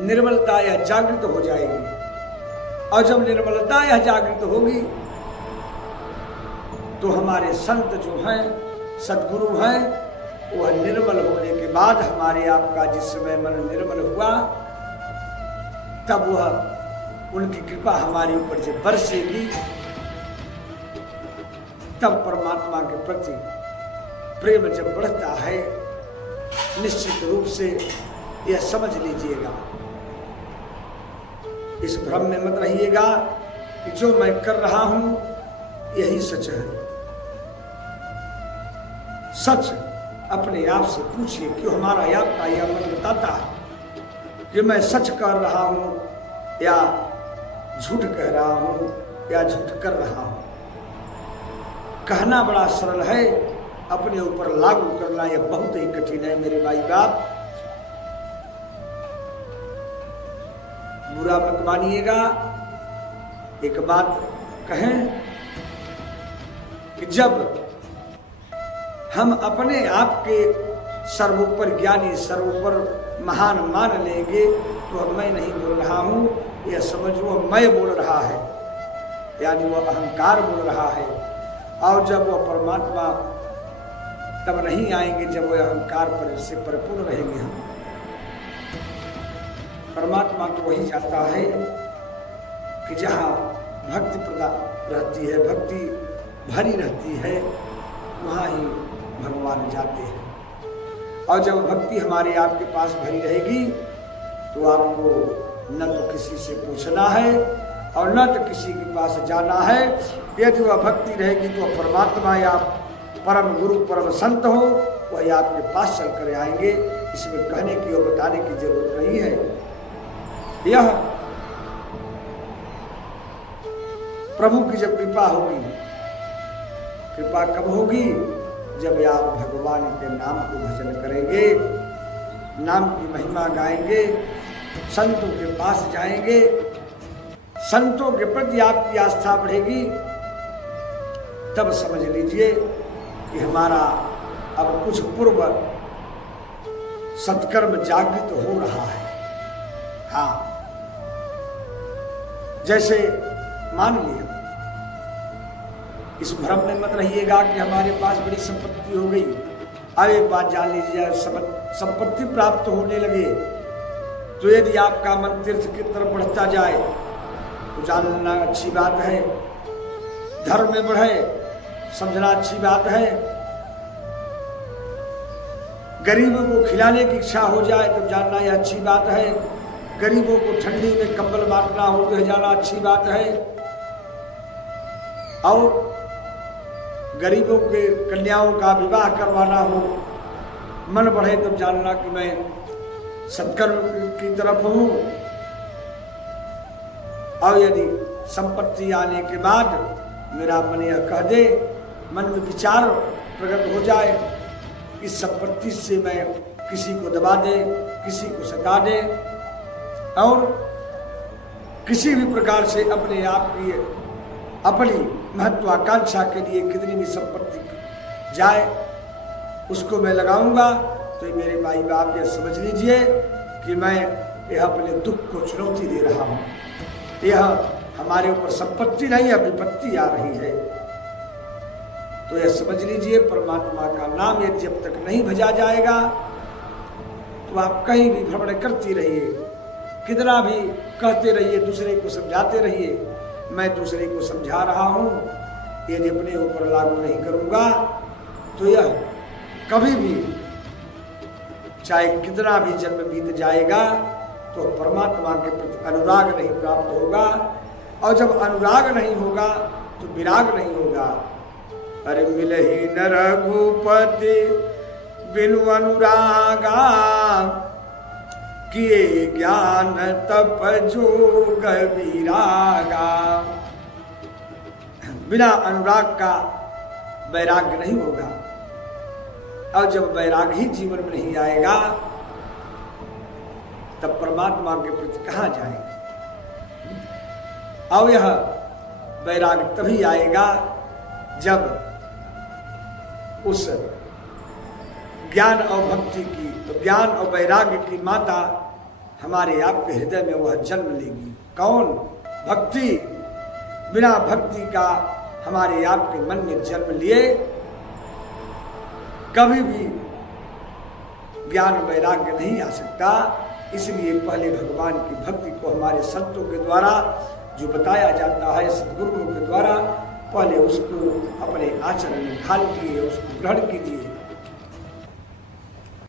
निर्मलता यह जागृत हो जाएगी। और जब निर्मलता यह जागृत होगी तो हमारे संत जो हैं, सद्गुरु हैं, वह निर्मल होने के बाद हमारे आपका जिस समय मन निर्मल हुआ तब वह उनकी कृपा हमारे ऊपर जब बरसेगी तब परमात्मा के प्रति प्रेम जब बढ़ता है, निश्चित रूप से यह समझ लीजिएगा, इस भ्रम में मत रहिएगा कि जो मैं कर रहा हूं यही सच है। सच अपने आप से पूछिए कि हमारा आपका यह मन बताता है कि मैं सच कर रहा हूं या झूठ कह रहा हूं या झूठ कर रहा हूं। कहना बड़ा सरल है, अपने ऊपर लागू करना यह बहुत ही कठिन है। मेरे भाई बाप, बुरा मत मानिएगा। एक बात कहें कि जब हम अपने आप के सर्वोपर ज्ञानी, सर्वोपर महान मान लेंगे तो मैं नहीं बोल रहा हूं, यह समझो मैं बोल रहा है, यानी वह अहंकार बोल रहा है। और जब वह परमात्मा तब नहीं आएंगे जब वह अहंकार पर से परिपूर्ण रहेंगे। हम परमात्मा तो वही जाता है कि जहाँ भक्ति प्रदा रहती है, भक्ति भरी रहती है, वहाँ ही भगवान जाते हैं। और जब भक्ति हमारे आपके पास भरी रहेगी तो आपको न तो किसी से पूछना है और न तो किसी के पास जाना है। यदि वह भक्ति रहेगी तो परमात्मा या परम गुरु, परम संत हो, वही आपके पास चल कर आएंगे। इसमें कहने की और बताने की जरूरत नहीं है। यह प्रभु की जब कृपा होगी, कृपा कब होगी? जब आप भगवान के नाम को भजन करेंगे, नाम की महिमा गाएंगे, संतों के पास जाएंगे, संतों के प्रति आपकी आस्था बढ़ेगी, तब समझ लीजिए कि हमारा अब कुछ पूर्व सत्कर्म जागृत हो रहा है। हाँ, जैसे मान लिया, इस भ्रम में मत रहिएगा कि हमारे पास बड़ी संपत्ति हो गई। अब एक बात जान लीजिए, संपत्ति प्राप्त होने लगे तो यदि आपका मन तीर्थ की तरफ बढ़ता जाए तो जानना अच्छी बात है, धर्म में बढ़े समझना अच्छी बात है। गरीबों को खिलाने की इच्छा हो जाए तो जानना यह अच्छी बात है। गरीबों को ठंडी में कंबल बांटना हो तो जाना अच्छी बात है। और गरीबों के कन्याओं का विवाह करवाना हो, मन बढ़े तो जानना कि मैं सत्कर्म की तरफ हूं। और यदि संपत्ति आने के बाद मेरा मन यह कह दे, मन में विचार प्रकट हो जाए, इस संपत्ति से मैं किसी को दबा दे, किसी को सता दे और किसी भी प्रकार से अपने आप की अपनी महत्वाकांक्षा के लिए कितनी भी संपत्ति जाए उसको मैं लगाऊंगा, तो मेरे भाई बाप यह समझ लीजिए कि मैं यह अपने दुख को चुनौती दे रहा हूं। यह हमारे ऊपर संपत्ति नहीं है, विपत्ति आ रही है। तो यह समझ लीजिए, परमात्मा का नाम यदि जब तक नहीं भजा जाएगा तो आप कहीं भी भ्रमण करती रहिए, कितना भी कहते रहिए, दूसरे को समझाते रहिए, मैं दूसरे को समझा रहा हूं, यदि अपने ऊपर लागू नहीं करूंगा तो यह कभी भी, चाहे कितना भी जन्म बीत जाएगा, तो परमात्मा के प्रति अनुराग नहीं प्राप्त होगा। और जब अनुराग नहीं होगा तो विराग नहीं होगा। अरे मिलहि न रघुपति बिनु अनुरागा, किए ज्ञान तप जोग विरागा। बिना अनुराग का वैराग्य नहीं होगा। और जब वैराग ही जीवन में नहीं आएगा तब परमात्मा के प्रति कहाँ जाएंगे? और यह वैराग तभी आएगा जब उस ज्ञान और भक्ति की, तो ज्ञान और वैराग्य की माता हमारे आपके हृदय में वह जन्म लेगी। कौन? भक्ति। बिना भक्ति का हमारे आपके मन में जन्म लिए कभी भी ज्ञान वैराग्य नहीं आ सकता। इसलिए पहले भगवान की भक्ति को हमारे संतों के द्वारा जो बताया जाता है, सद्गुरुओं के द्वारा, पहले उसको अपने आचरण में ढाल कीजिए, उसको ग्रहण कीजिए।